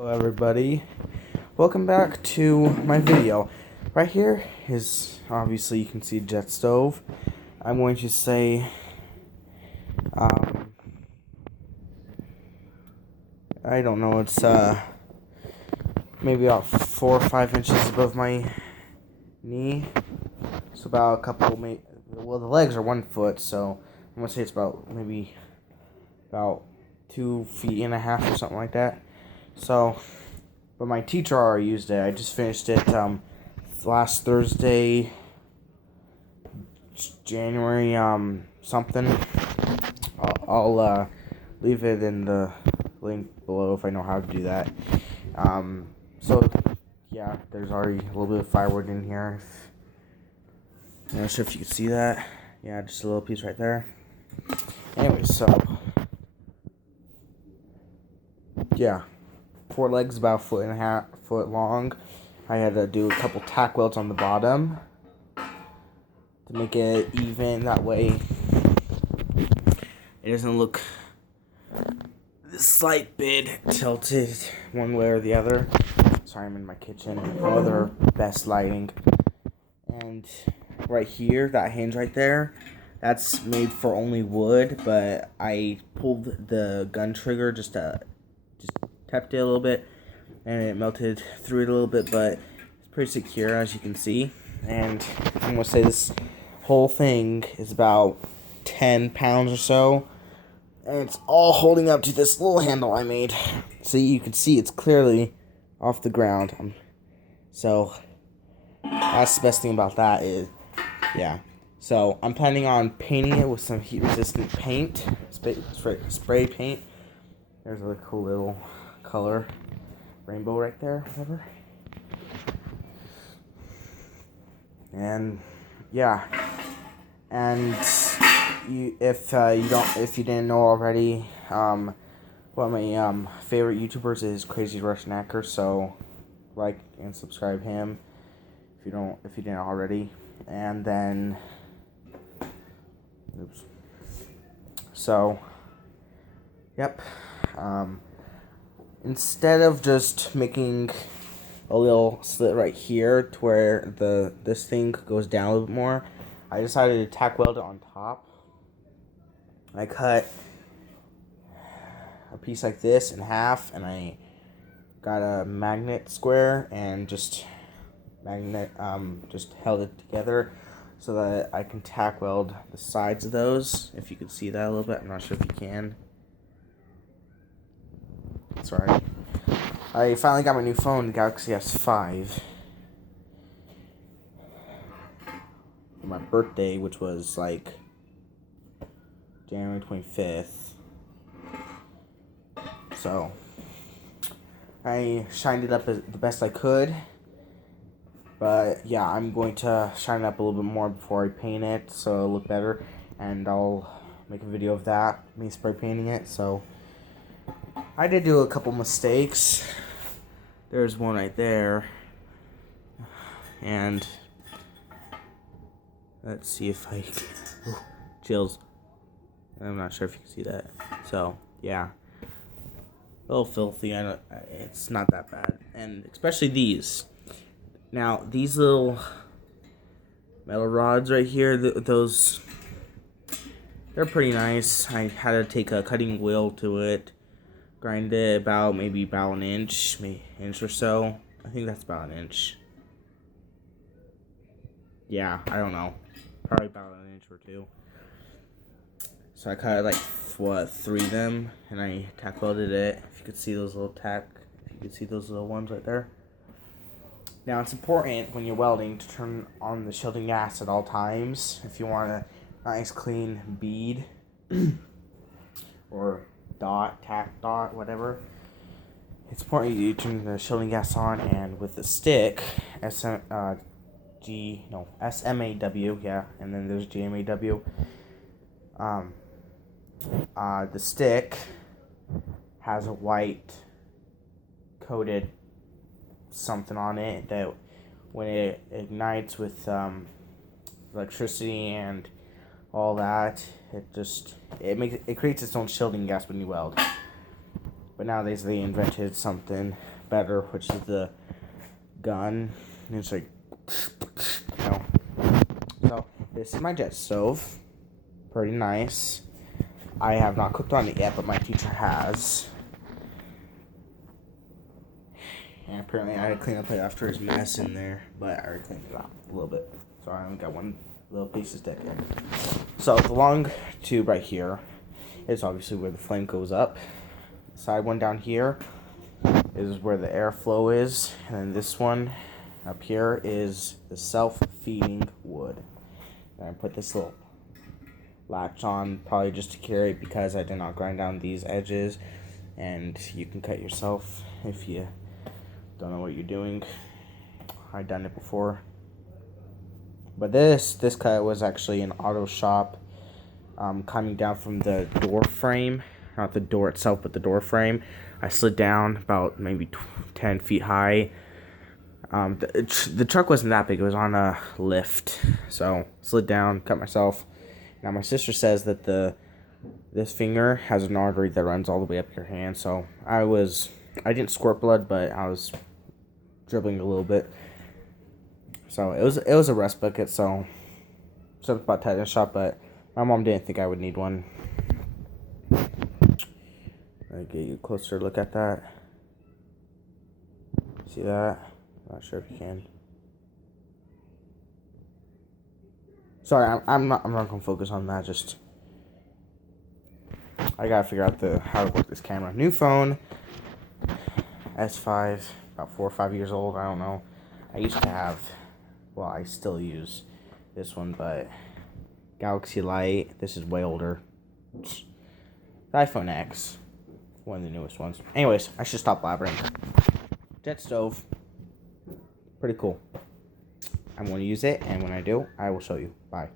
Hello everybody, welcome back to my video. Right here is, obviously you can see jet stove. I'm going to say, I don't know, it's maybe about 4 or 5 inches above my knee. It's about a couple, well the legs are 1 foot, so I'm going to say it's maybe about 2.5 feet or something like that. So, but my teacher already used it. I just finished it last Thursday, January something. I'll leave it in the link below if I know how to do that. So yeah, there's already a little bit of firewood in here. I'm not sure if you can see that. Yeah, just a little piece right there. Anyway, so yeah, 4 legs about 1.5 foot long. I had to do a couple tack welds on the bottom to make it even. That way it doesn't look the slight bit tilted one way or the other. Sorry, I'm in my kitchen. No other best lighting. And right here, that hinge right there, that's made for only wood, but I pulled the gun trigger just tapped it a little bit, and it melted through it a little bit, but it's pretty secure as you can see. And I'm gonna say this whole thing is about 10 pounds or so, and it's all holding up to this little handle I made. So you can see it's clearly off the ground. So that's the best thing about that is, yeah. So I'm planning on painting it with some heat-resistant paint, spray paint. There's a cool little color, rainbow right there, whatever. And yeah, and if you didn't know already, one of my favorite YouTubers is Crazy Russian Hacker. So like and subscribe him if you didn't already. And then, oops. So, yep. Instead of just making a little slit right here to where this thing goes down a little bit more, I decided to tack weld it on top. I cut a piece like this in half, and I got a magnet square and just held it together so that I can tack weld the sides of those. If you can see that a little bit, I'm not sure if you can. Sorry. I finally got my new phone, the Galaxy S5. For my birthday, which was like January 25th. So I shined it up the best I could. But yeah, I'm going to shine it up a little bit more before I paint it so it'll look better. And I'll make a video of that, me spray painting it. So I did do a couple mistakes. There's one right there. And let's see if I... Ooh, chills. I'm not sure if you can see that. So, yeah. A little filthy. It's not that bad. And especially these. Now, these little metal rods right here, those, they're pretty nice. I had to take a cutting wheel to it, grind it maybe about an inch, maybe inch or so. I think that's about an inch. Yeah, I don't know. Probably about an inch or two. So I cut like, 3 of them, and I tack welded it. If you could see those little ones right there. Now, it's important when you're welding to turn on the shielding gas at all times if you want a nice clean bead or tack dot, whatever. It's important you turn the shielding gas on, and with the stick, SMAW, yeah, and then there's GMAW. The stick has a white coated something on it that when it ignites with electricity and all that, it creates its own shielding gas when you weld. But now they invented something better, which is the gun. And it's like, you know. So this is my jet stove. Pretty nice. I have not cooked on it yet, but my teacher has. And apparently I had to clean up after his mess in there, but I already cleaned it up a little bit. So I only got one little piece of stick in. So the long tube right here is obviously where the flame goes up. The side one down here is where the airflow is. And then this one up here is the self-feeding wood. And I put this little latch on, probably just to carry it because I did not grind down these edges. And you can cut yourself if you don't know what you're doing. I've done it before. But this cut was actually an auto shop coming down from the door frame. Not the door itself, but the door frame. I slid down about maybe 10 feet high. The truck wasn't that big. It was on a lift. So slid down, cut myself. Now my sister says that this finger has an artery that runs all the way up your hand. So I didn't squirt blood, but I was dribbling a little bit. So it was a rest bucket, so something about tetanus shot, but my mom didn't think I would need one. I'll get you a closer look at that. See that? Not sure if you can. Sorry, I'm not gonna focus on that. Just I gotta figure out how to work this camera. New phone, S5, about 4 or 5 years old. I don't know. I used to have. Well, I still use this one, but Galaxy Light. This is way older. The iPhone X, one of the newest ones. Anyways, I should stop blabbering. Jet stove, pretty cool. I'm going to use it, and when I do, I will show you. Bye.